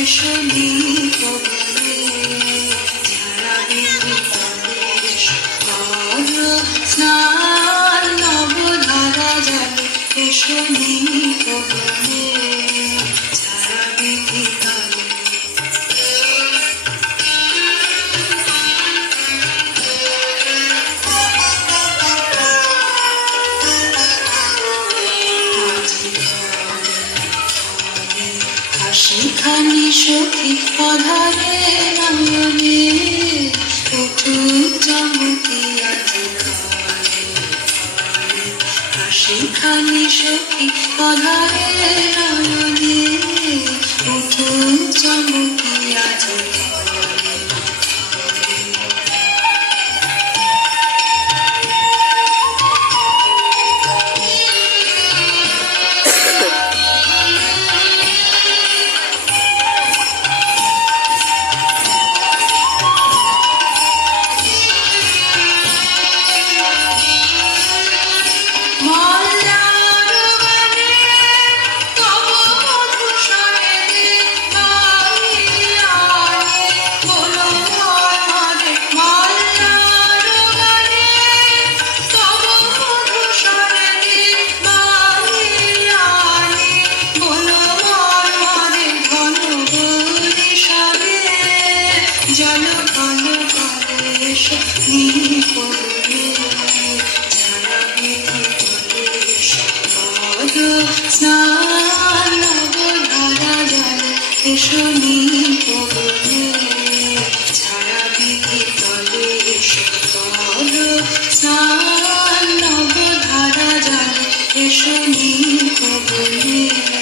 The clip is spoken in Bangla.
এসো নিপবনে ছাড়া বিধি প্রবেশ করো স্নান নবধারা জলে এসো নিপবনে ছাড়া বিধি তলে হাসিখানি সখী অধারে নয়নে উঠুক চমকি আজি ঘরে হাসিখানি সখী অধারে নয়নে উঠুক চমকি আজি ঘরে জল কল কলেশ নিপবনে ছাড়া বিধি কলেশ করো স্নান নবধারা জলে এসো নিপবনে ছাড়া বিধি কলেশ করো স্নান নবধারা জলে এসো নিপবনে